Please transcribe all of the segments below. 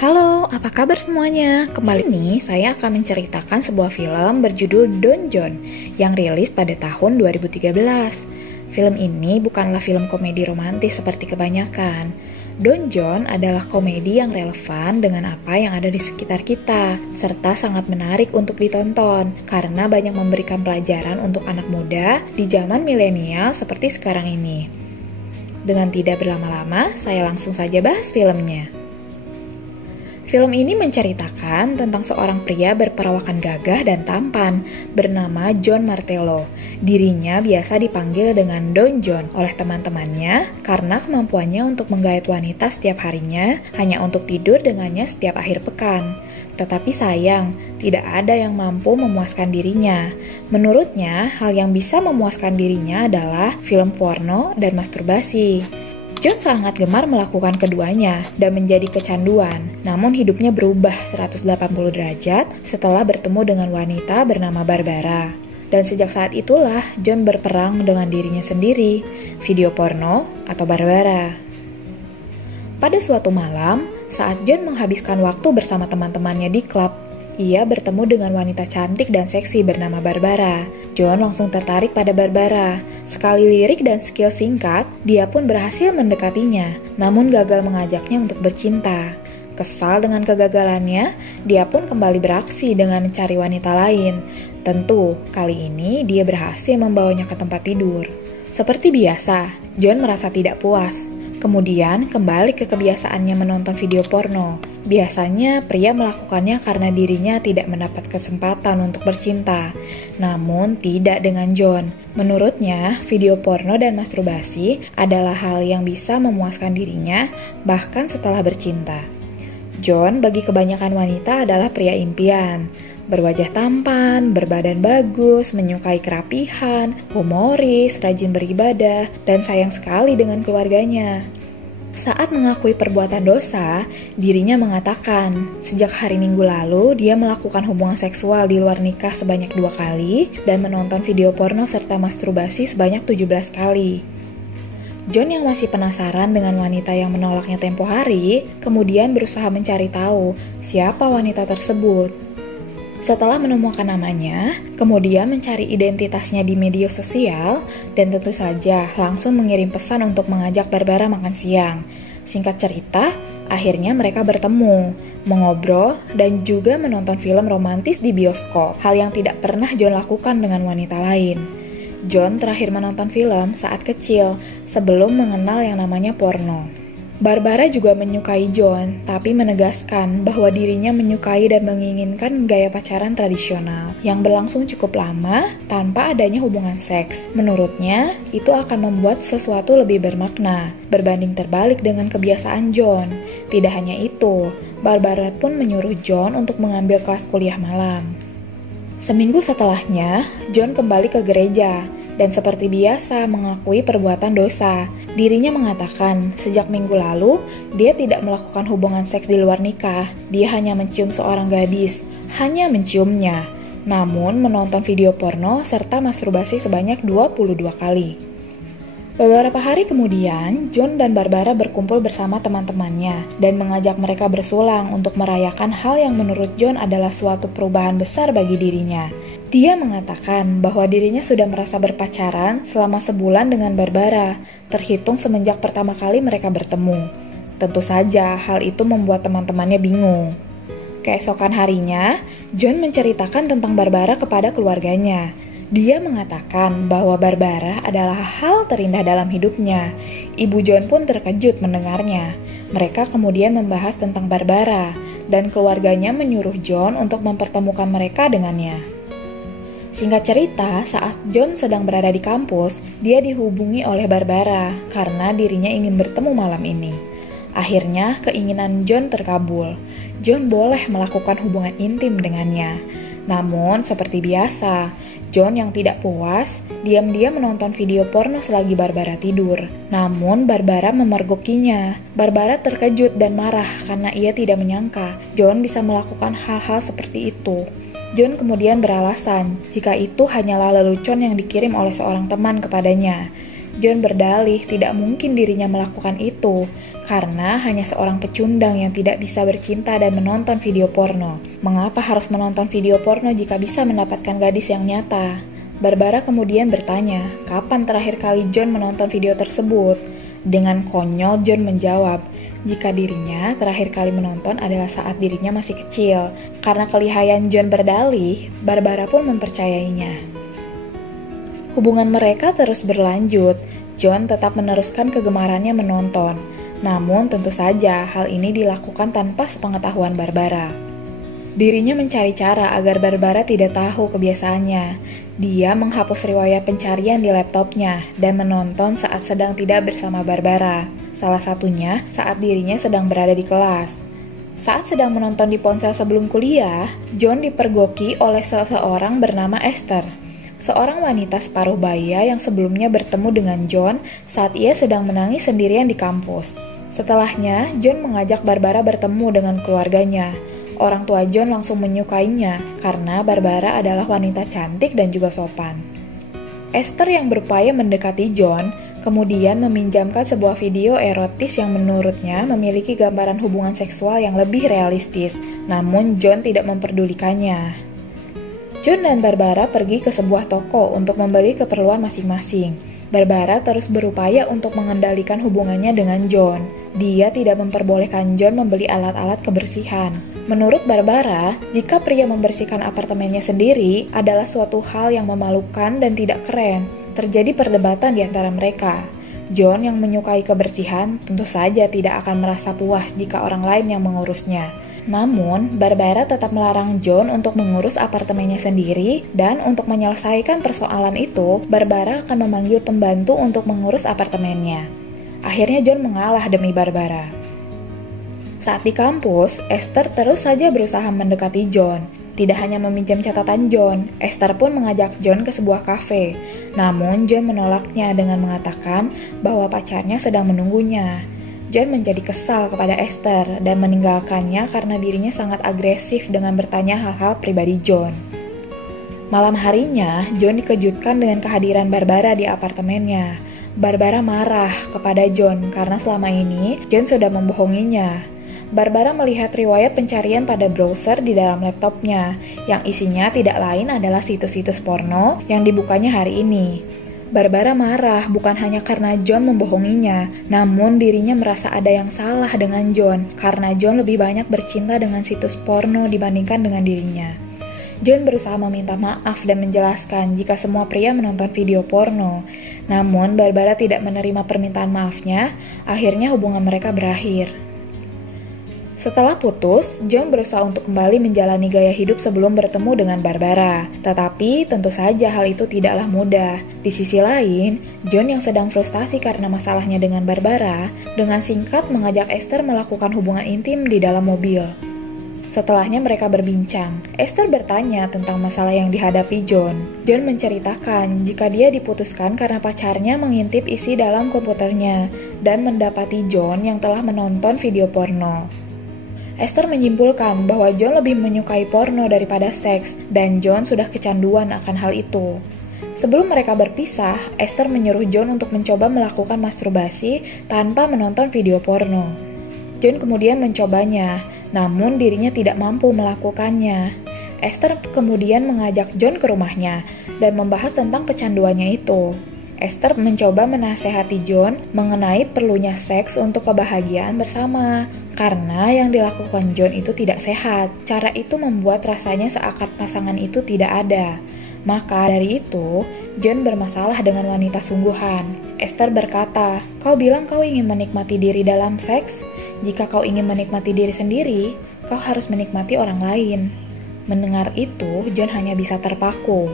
Halo, apa kabar semuanya? Kembali nih, saya akan menceritakan sebuah film berjudul Don Jon yang rilis pada tahun 2013. Film ini bukanlah film komedi romantis seperti kebanyakan. Don Jon adalah komedi yang relevan dengan apa yang ada di sekitar kita, serta sangat menarik untuk ditonton karena banyak memberikan pelajaran untuk anak muda di zaman milenial seperti sekarang ini. Dengan tidak berlama-lama, saya langsung saja bahas filmnya. Film ini menceritakan tentang seorang pria berperawakan gagah dan tampan bernama Jon Martello. Dirinya biasa dipanggil dengan Don Jon oleh teman-temannya karena kemampuannya untuk menggait wanita setiap harinya hanya untuk tidur dengannya setiap akhir pekan. Tetapi sayang, tidak ada yang mampu memuaskan dirinya. Menurutnya, hal yang bisa memuaskan dirinya adalah film porno dan masturbasi. Jon sangat gemar melakukan keduanya dan menjadi kecanduan, namun hidupnya berubah 180 derajat setelah bertemu dengan wanita bernama Barbara. Dan sejak saat itulah Jon berperang dengan dirinya sendiri, video porno atau Barbara. Pada suatu malam, saat Jon menghabiskan waktu bersama teman-temannya di klub, ia bertemu dengan wanita cantik dan seksi bernama Barbara. Jon langsung tertarik pada Barbara. Sekali lirik dan skill singkat, dia pun berhasil mendekatinya, namun gagal mengajaknya untuk bercinta. Kesal dengan kegagalannya, dia pun kembali beraksi dengan mencari wanita lain. Tentu, kali ini dia berhasil membawanya ke tempat tidur. Seperti biasa, Jon merasa tidak puas. Kemudian kembali ke kebiasaannya menonton video porno. Biasanya pria melakukannya karena dirinya tidak mendapat kesempatan untuk bercinta. Namun tidak dengan Jon. Menurutnya, video porno dan masturbasi adalah hal yang bisa memuaskan dirinya bahkan setelah bercinta. Jon bagi kebanyakan wanita adalah pria impian. Berwajah tampan, berbadan bagus, menyukai kerapihan, humoris, rajin beribadah, dan sayang sekali dengan keluarganya. Saat mengakui perbuatan dosa, dirinya mengatakan, sejak hari Minggu lalu dia melakukan hubungan seksual di luar nikah sebanyak 2 kali dan menonton video porno serta masturbasi sebanyak 17 kali. Jon yang masih penasaran dengan wanita yang menolaknya tempo hari, kemudian berusaha mencari tahu siapa wanita tersebut. Setelah menemukan namanya, kemudian mencari identitasnya di media sosial, dan tentu saja langsung mengirim pesan untuk mengajak Barbara makan siang. Singkat cerita, akhirnya mereka bertemu, mengobrol, dan juga menonton film romantis di bioskop, hal yang tidak pernah Jon lakukan dengan wanita lain. Jon terakhir menonton film saat kecil, sebelum mengenal yang namanya porno. Barbara juga menyukai Jon, tapi menegaskan bahwa dirinya menyukai dan menginginkan gaya pacaran tradisional yang berlangsung cukup lama tanpa adanya hubungan seks. Menurutnya, itu akan membuat sesuatu lebih bermakna, berbanding terbalik dengan kebiasaan Jon. Tidak hanya itu, Barbara pun menyuruh Jon untuk mengambil kelas kuliah malam. Seminggu setelahnya, Jon kembali ke gereja dan seperti biasa mengakui perbuatan dosa. Dirinya mengatakan, sejak minggu lalu, dia tidak melakukan hubungan seks di luar nikah. Dia hanya mencium seorang gadis, hanya menciumnya. Namun menonton video porno serta masturbasi sebanyak 22 kali. Beberapa hari kemudian, Jon dan Barbara berkumpul bersama teman-temannya dan mengajak mereka bersulang untuk merayakan hal yang menurut Jon adalah suatu perubahan besar bagi dirinya. Dia mengatakan bahwa dirinya sudah merasa berpacaran selama sebulan dengan Barbara, terhitung semenjak pertama kali mereka bertemu. Tentu saja hal itu membuat teman-temannya bingung. Keesokan harinya, Jon menceritakan tentang Barbara kepada keluarganya. Dia mengatakan bahwa Barbara adalah hal terindah dalam hidupnya. Ibu Jon pun terkejut mendengarnya. Mereka kemudian membahas tentang Barbara, dan keluarganya menyuruh Jon untuk mempertemukan mereka dengannya. Singkat cerita, saat Jon sedang berada di kampus, dia dihubungi oleh Barbara karena dirinya ingin bertemu malam ini. Akhirnya, keinginan Jon terkabul. Jon boleh melakukan hubungan intim dengannya. Namun, seperti biasa, Jon yang tidak puas, diam-diam menonton video porno selagi Barbara tidur. Namun, Barbara memergokinya. Barbara terkejut dan marah karena ia tidak menyangka Jon bisa melakukan hal-hal seperti itu. Jon kemudian beralasan jika itu hanyalah lelucon yang dikirim oleh seorang teman kepadanya. Jon berdalih tidak mungkin dirinya melakukan itu karena hanya seorang pecundang yang tidak bisa bercinta dan menonton video porno. Mengapa harus menonton video porno jika bisa mendapatkan gadis yang nyata? Barbara kemudian bertanya, kapan terakhir kali John menonton video tersebut? Dengan konyol, John menjawab, jika dirinya terakhir kali menonton adalah saat dirinya masih kecil. Karena kelihayan John berdalih, Barbara pun mempercayainya. Hubungan mereka terus berlanjut. John tetap meneruskan kegemarannya menonton. Namun tentu saja hal ini dilakukan tanpa sepengetahuan Barbara. Dirinya mencari cara agar Barbara tidak tahu kebiasaannya. Dia menghapus riwayat pencarian di laptopnya dan menonton saat sedang tidak bersama Barbara. Salah satunya saat dirinya sedang berada di kelas. Saat sedang menonton di ponsel sebelum kuliah, John dipergoki oleh seseorang bernama Esther. Seorang wanita separuh baya yang sebelumnya bertemu dengan John saat ia sedang menangis sendirian di kampus. Setelahnya, John mengajak Barbara bertemu dengan keluarganya. Orang tua John langsung menyukainya karena Barbara adalah wanita cantik dan juga sopan. Esther yang berupaya mendekati John, kemudian meminjamkan sebuah video erotis yang menurutnya memiliki gambaran hubungan seksual yang lebih realistis, namun John tidak memperdulikannya. John dan Barbara pergi ke sebuah toko untuk membeli keperluan masing-masing. Barbara terus berupaya untuk mengendalikan hubungannya dengan John. Dia tidak memperbolehkan John membeli alat-alat kebersihan. Menurut Barbara, jika pria membersihkan apartemennya sendiri adalah suatu hal yang memalukan dan tidak keren. Terjadi perdebatan di antara mereka. John yang menyukai kebersihan tentu saja tidak akan merasa puas jika orang lain yang mengurusnya. Namun, Barbara tetap melarang John untuk mengurus apartemennya sendiri dan untuk menyelesaikan persoalan itu, Barbara akan memanggil pembantu untuk mengurus apartemennya. Akhirnya John mengalah demi Barbara. Saat di kampus, Esther terus saja berusaha mendekati John. Tidak hanya meminjam catatan John, Esther pun mengajak John ke sebuah kafe. Namun, John menolaknya dengan mengatakan bahwa pacarnya sedang menunggunya. John menjadi kesal kepada Esther dan meninggalkannya karena dirinya sangat agresif dengan bertanya hal-hal pribadi John. Malam harinya, John dikejutkan dengan kehadiran Barbara di apartemennya. Barbara marah kepada John karena selama ini John sudah membohonginya. Barbara melihat riwayat pencarian pada browser di dalam laptopnya, yang isinya tidak lain adalah situs-situs porno yang dibukanya hari ini. Barbara marah bukan hanya karena John membohonginya, namun dirinya merasa ada yang salah dengan John karena John lebih banyak bercinta dengan situs porno dibandingkan dengan dirinya. John berusaha meminta maaf dan menjelaskan jika semua pria menonton video porno. Namun Barbara tidak menerima permintaan maafnya, akhirnya hubungan mereka berakhir. Setelah putus, John berusaha untuk kembali menjalani gaya hidup sebelum bertemu dengan Barbara. Tetapi tentu saja hal itu tidaklah mudah. Di sisi lain, John yang sedang frustasi karena masalahnya dengan Barbara, dengan singkat mengajak Esther melakukan hubungan intim di dalam mobil. Setelahnya mereka berbincang. Esther bertanya tentang masalah yang dihadapi John. John menceritakan jika dia diputuskan karena pacarnya mengintip isi dalam komputernya dan mendapati John yang telah menonton video porno. Esther menyimpulkan bahwa John lebih menyukai porno daripada seks, dan John sudah kecanduan akan hal itu. Sebelum mereka berpisah, Esther menyuruh John untuk mencoba melakukan masturbasi tanpa menonton video porno. John kemudian mencobanya, namun dirinya tidak mampu melakukannya. Esther kemudian mengajak John ke rumahnya dan membahas tentang kecanduannya itu. Esther mencoba menasehati John mengenai perlunya seks untuk kebahagiaan bersama. Karena yang dilakukan John itu tidak sehat. Cara itu membuat rasanya seakan pasangan itu tidak ada. Maka dari itu, John bermasalah dengan wanita sungguhan. Esther berkata, "Kau bilang kau ingin menikmati diri dalam seks? Jika kau ingin menikmati diri sendiri, kau harus menikmati orang lain." Mendengar itu, John hanya bisa terpaku.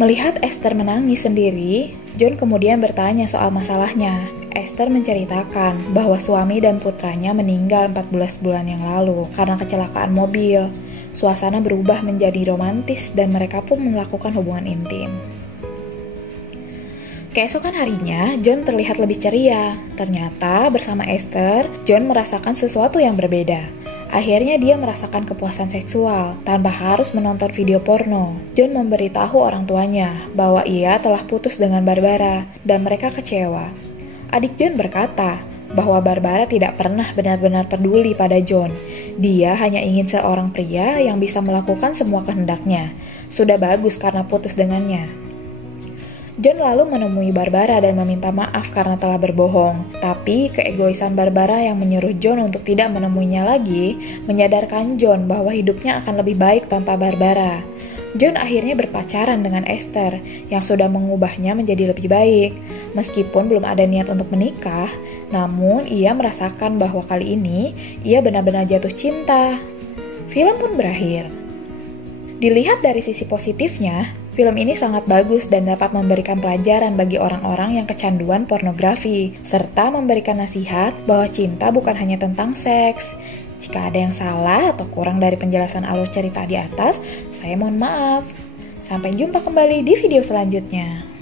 Melihat Esther menangis sendiri, John kemudian bertanya soal masalahnya. Esther menceritakan bahwa suami dan putranya meninggal 14 bulan yang lalu karena kecelakaan mobil. Suasana berubah menjadi romantis dan mereka pun melakukan hubungan intim. Keesokan harinya, John terlihat lebih ceria. Ternyata bersama Esther, John merasakan sesuatu yang berbeda. Akhirnya dia merasakan kepuasan seksual tanpa harus menonton video porno. John memberitahu orang tuanya bahwa ia telah putus dengan Barbara dan mereka kecewa. Adik John berkata, bahwa Barbara tidak pernah benar-benar peduli pada John. Dia hanya ingin seorang pria yang bisa melakukan semua kehendaknya. Sudah bagus karena putus dengannya. John lalu menemui Barbara dan meminta maaf karena telah berbohong. Tapi keegoisan Barbara yang menyuruh John untuk tidak menemuinya lagi menyadarkan John bahwa hidupnya akan lebih baik tanpa Barbara. John akhirnya berpacaran dengan Esther yang sudah mengubahnya menjadi lebih baik. Meskipun belum ada niat untuk menikah, namun ia merasakan bahwa kali ini ia benar-benar jatuh cinta. Film pun berakhir. Dilihat dari sisi positifnya, film ini sangat bagus dan dapat memberikan pelajaran bagi orang-orang yang kecanduan pornografi, serta memberikan nasihat bahwa cinta bukan hanya tentang seks. Jika ada yang salah atau kurang dari penjelasan alur cerita di atas, saya mohon maaf. Sampai jumpa kembali di video selanjutnya.